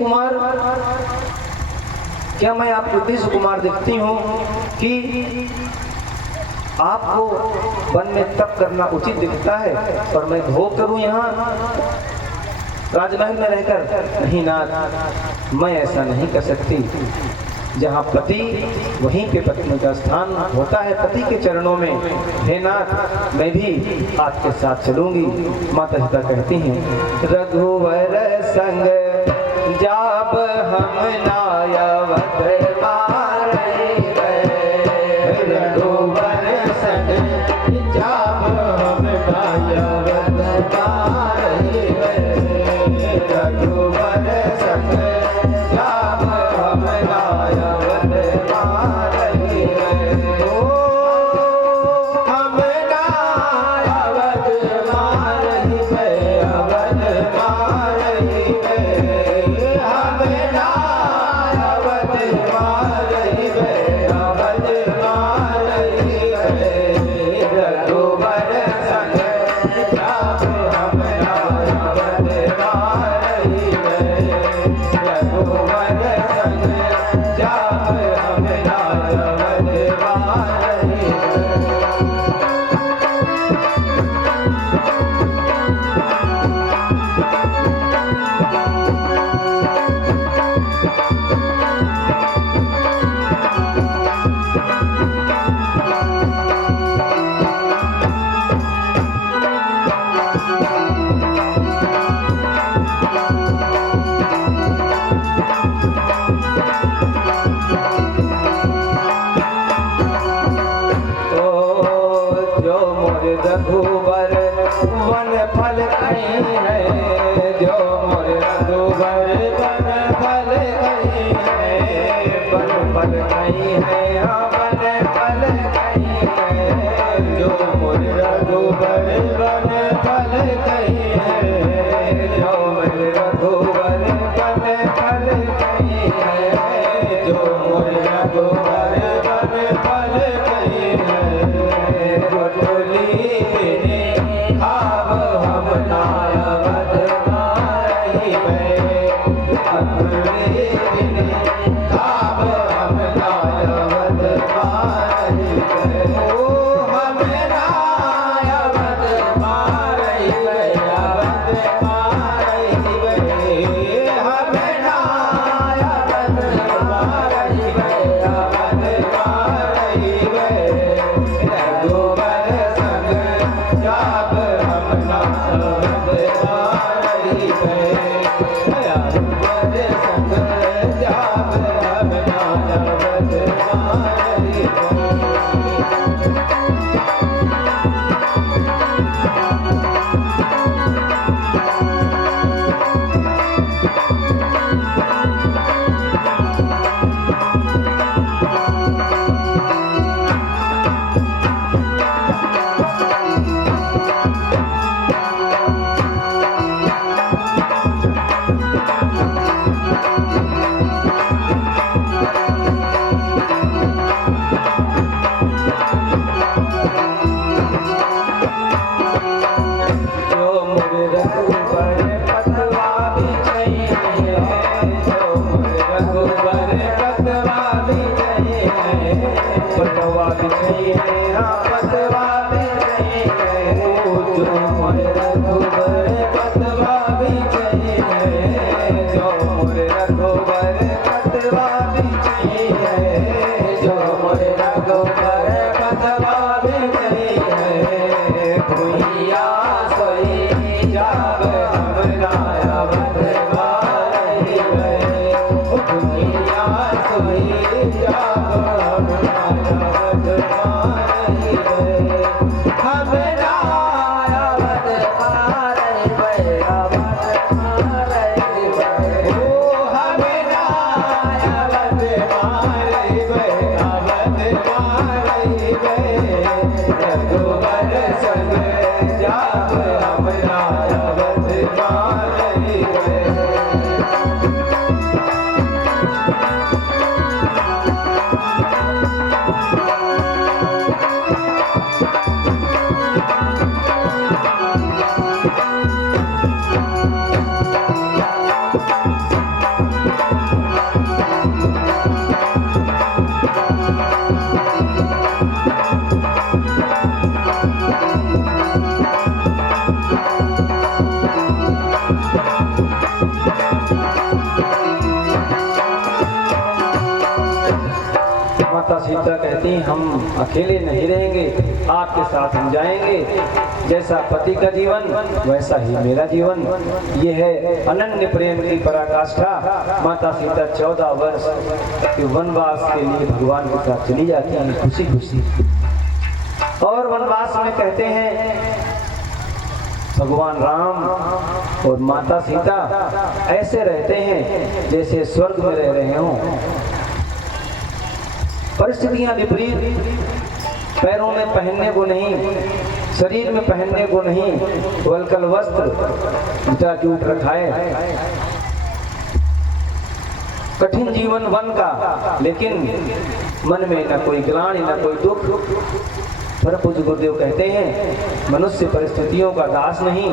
सुकुमार, क्या मैं आपको इतनी सुकुमार दिखती हूँ कि आपको वन में तप करना उचित दिखता है और मैं भोग करूँ यहाँ राजमहल में रहकर? नहीं नाथ, मैं ऐसा नहीं कर सकती। जहाँ पति वहीं पे पत्नी का स्थान होता है, पति के चरणों में। हे नाथ, मैं भी आपके साथ चलूंगी। माता पिता कहती हैं, रघुवर संग जाब हम नायावत मारे, रघुवर संग जाब हम नायावत मारे, रघुवर संग जाब हम नायावत मारे, ओ हम नायावत मारे, अवध मारे, हम नायावत मारे, अवध मारे, रघुवर संग जाब हम नायावत मारे, रघुवर संग जाब हम नायावत मारे। जो मोर रघुवर वन फल कहीं है, जो मोर रघुवर वन फल कहीं है, वन फल कहीं है, हाँ वन फल कहीं है, जो मोर रघुवर वन फल कहीं है, जो मोर रघुवर वन फल कहीं है, जो मोर रघुवर वन फल कहीं है। माता सीता कहती हम अकेले नहीं रहेंगे, आपके साथ हम जाएंगे। जैसा पति का जीवन वैसा ही मेरा जीवन। ये है अनन्य प्रेम की पराकाष्ठा। माता सीता 14 वर्ष के वनवास के लिए भगवान के साथ चली जाती हैं खुशी खुशी। और वनवास में कहते हैं भगवान राम और माता सीता ऐसे रहते हैं जैसे स्वर्ग में रह रहे हों। परिस्थितियां विपरीत, पैरों में पहनने को नहीं, शरीर में पहनने को नहीं, वल्कल वस्त्र जूता जूट रखा है। कठिन जीवन वन का, लेकिन मन में न कोई ग्लानि न कोई दुख। पर पूज्य गुरुदेव कहते हैं मनुष्य परिस्थितियों का दास नहीं,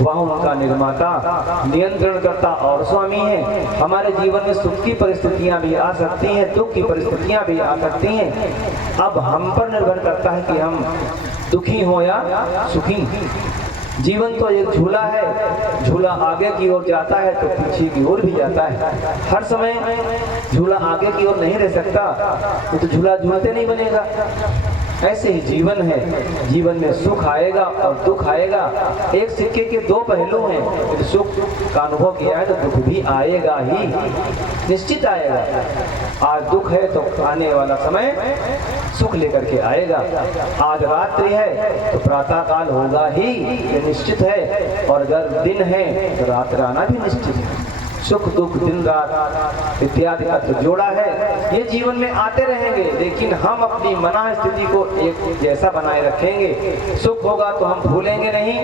वह उनका निर्माता, नियंत्रण करता और स्वामी है। हमारे जीवन में सुख की परिस्थितियां भी आ सकती हैं, दुख की परिस्थितियां भी आ सकती हैं। अब हम पर निर्भर करता है कि हम दुखी हो या सुखी। जीवन तो एक झूला है, झूला आगे की ओर जाता है तो पीछे की ओर भी जाता है। हर समय झूला आगे की ओर नहीं रह सकता, तो झूला झूलते नहीं बनेगा। ऐसे ही जीवन है, जीवन में सुख आएगा और दुख आएगा। एक सिक्के के दो पहलू हैं। यदि सुख का अनुभव किया है तो दुख भी आएगा ही, निश्चित आएगा। आज दुख है तो आने वाला समय सुख लेकर के आएगा। आज रात्रि है तो प्रातः काल होगा ही, ये निश्चित है। और अगर दिन है तो रात आना भी निश्चित है। सुख दुख दिन रात इत्यादि का जो जोड़ा है ये जीवन में आते रहेंगे, लेकिन हम अपनी मना स्थिति को एक जैसा बनाए रखेंगे। सुख होगा तो हम भूलेंगे नहीं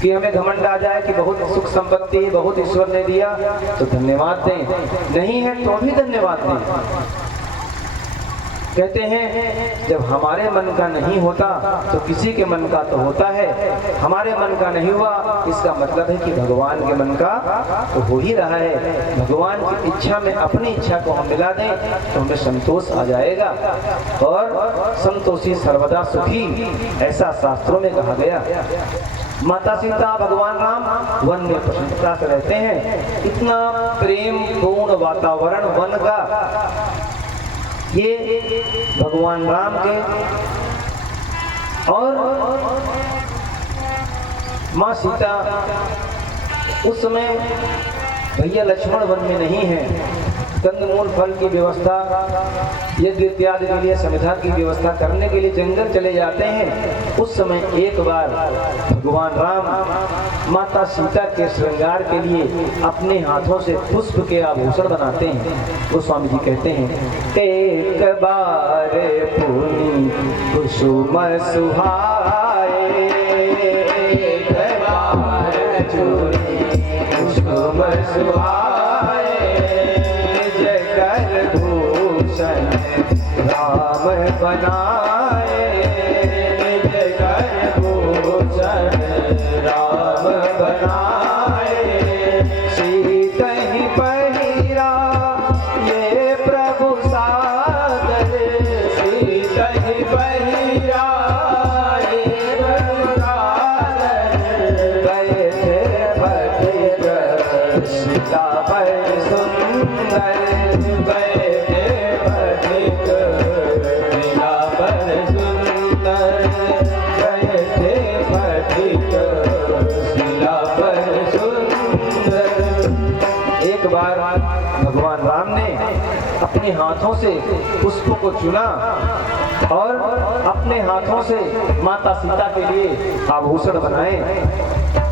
कि हमें घमंड आ जाए कि बहुत सुख संपत्ति है, बहुत ईश्वर ने दिया तो धन्यवाद दें, नहीं है तो भी धन्यवाद दें। कहते हैं जब हमारे मन का नहीं होता तो किसी के मन का तो होता है। हमारे मन का नहीं हुआ इसका मतलब है कि भगवान के मन का तो हो ही रहा है। भगवान की इच्छा में अपनी इच्छा को हम मिला दें तो हमें संतोष आ जाएगा। और संतोषी सर्वदा सुखी, ऐसा शास्त्रों में कहा गया। माता सीता भगवान राम वन में प्रसन्नता से रहते हैं। इतना प्रेम पूर्ण वातावरण वन का, ये भगवान राम के और माँ सीता उस समय भैया लक्ष्मण वन में नहीं है। कंदमूल फल की व्यवस्था, यज्ञ इत्यादि के लिए समिधा की व्यवस्था करने के लिए जंगल चले जाते हैं। उस समय एक बार भगवान राम माता सीता के श्रृंगार के लिए अपने हाथों से पुष्प के आभूषण बनाते हैं। वो स्वामी जी कहते हैं एक बार पुनि कुसुम सुहाए, एक बार चूड़ी कुसुम सुहाए, भूषण राम बनाए, जय भूषण राम बनाए। सीता ही पहिरा ये प्रभु सादर, सीता ही पहिरा ये प्रभु सादर, गए थे फटिक सीता पर सुंदर, भगवान राम ने अपने हाथों से पुष्पों को चुना और अपने हाथों से माता सीता के लिए आभूषण बनाए।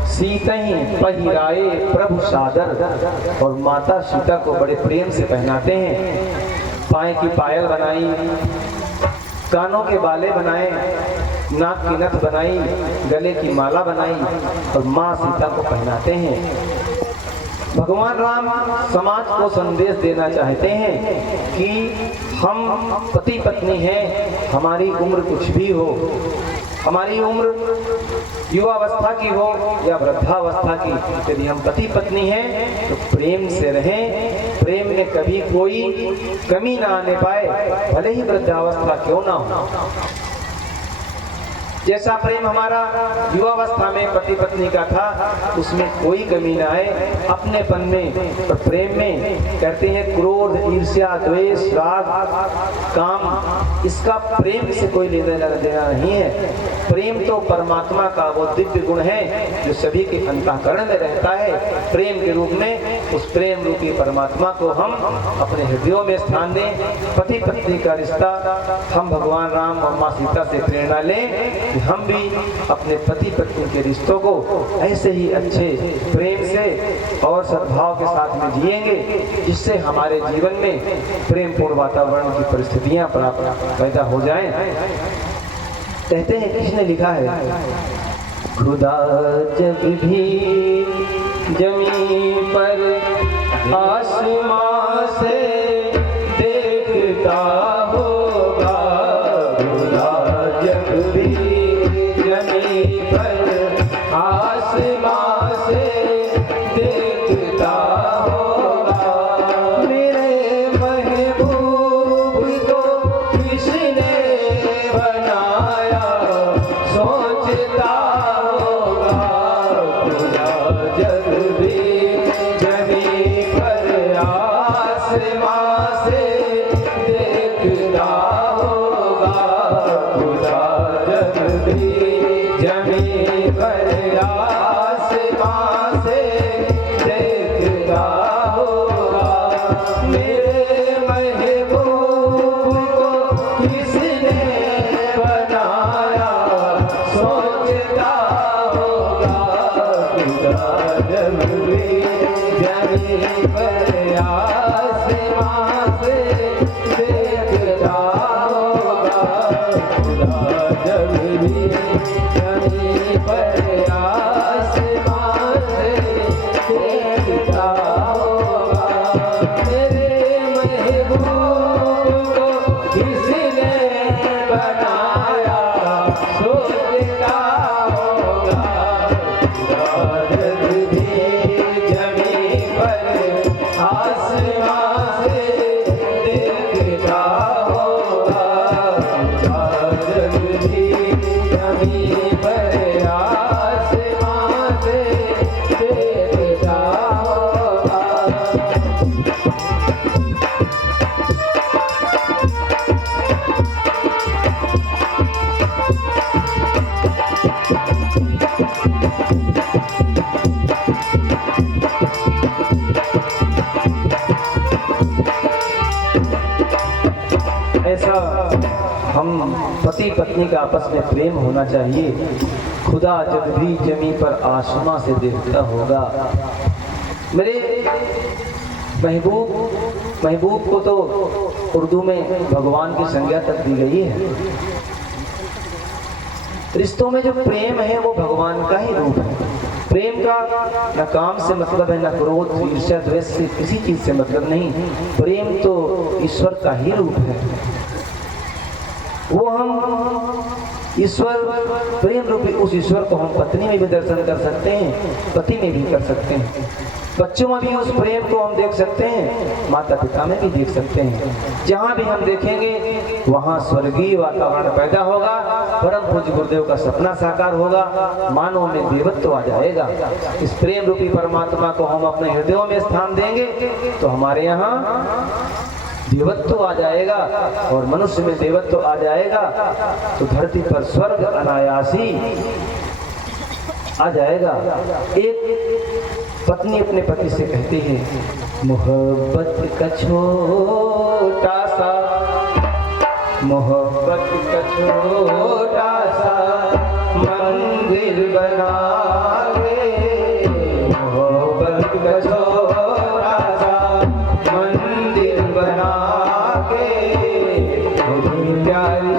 सीता ही पहिराए प्रभु सादर, और माता सीता को बड़े प्रेम से पहनाते हैं। पाए की पायल बनाई, कानों के बाले बनाए, नाक की नथ बनाई, गले की माला बनाई और माँ सीता को पहनाते हैं। भगवान राम समाज को संदेश देना चाहते हैं कि हम पति पत्नी हैं, हमारी उम्र कुछ भी हो, हमारी उम्र युवावस्था की हो या वृद्धावस्था की, यदि हम पति पत्नी हैं तो प्रेम से रहें। प्रेम में कभी कोई कमी ना आने पाए, भले ही वृद्धावस्था क्यों ना हो। जैसा प्रेम हमारा युवावस्था में पति पत्नी का था, उसमें कोई कमी ना आए, अपनेपन में और प्रेम में। कहते हैं क्रोध, ईर्ष्या, द्वेष, राग, काम, इसका प्रेम से कोई लेना देना नहीं है। प्रेम तो परमात्मा का वो दिव्य गुण है जो सभी के अंतःकरण में रहता है। प्रेम के रूप में उस प्रेम रूपी परमात्मा को हम अपने हृदयों में स्थान दें। पति पत्नी का रिश्ता हम भगवान राम और माँ सीता से प्रेरणा लें कि हम भी अपने पति पत्नी के रिश्तों को ऐसे ही अच्छे प्रेम से और सद्भाव के साथ में जिएंगे, जिससे हमारे जीवन में प्रेम पूर्ण वातावरण की परिस्थितियां पैदा हो जाएं। कहते हैं, किसने लिखा है, खुदा जब भी जमीन पर आसमां से देखता होगा, खुदा जब भी जमीन पर आसमां से देखता होगा, मेरे महबूब को किसने बनाया सोचता होगा, खुदा जब भी जमीन पर आसमां से देखता होगा, खुदा जब भी जमीन पर आसमां से देखता होगा, मेरे महबूब को किसने बनाया सोचता होगा, खुदा जब भी जमीन पर आसमां से देखता होगा, खुदा जब भी जमीन पर आसमां से देखता होगा, मेरे महबूब को किसने बनाया सोचता होगा, खुदा जब भी जमीन पर आसमां से देखता होगा, खुदा जब भी जमीन पर आसमां से देखता होगा। ऐसा हम पति पत्नी का आपस में प्रेम होना चाहिए। खुदा जब भी जमीन पर आसमां से देखता होगा, मेरे महबूब को तो उर्दू में भगवान की संज्ञा तक दी गई है। रिश्तों में जो प्रेम है वो भगवान का ही रूप है। प्रेम का न काम से मतलब है, न क्रोध, ईर्ष्या, द्वेष से किसी चीज से मतलब नहीं। प्रेम तो ईश्वर का ही रूप है। वो हम ईश्वर प्रेम रूपी उस ईश्वर को हम पत्नी में भी दर्शन कर सकते हैं, पति में भी कर सकते हैं, बच्चों में भी उस प्रेम को हम देख सकते हैं, माता पिता में भी देख सकते हैं। जहाँ भी हम देखेंगे वहाँ स्वर्गीय वातावरण पैदा होगा, परम पूज्य गुरुदेव का सपना साकार होगा, मानव में देवत्व आ जाएगा। इस प्रेम रूपी परमात्मा को हम अपने हृदयों में स्थान देंगे तो हमारे यहाँ देवत्व आ जाएगा, और मनुष्य में देवत्व आ जाएगा तो धरती पर स्वर्ग अनायासी आ जाएगा। एक पत्नी अपने पति से कहती है, मोहब्बत का छोटा सा, मोहब्बत का छोटा सा मंदिर बना ले, मोहब्बत का छोटा सा मंदिर बना के प्यारी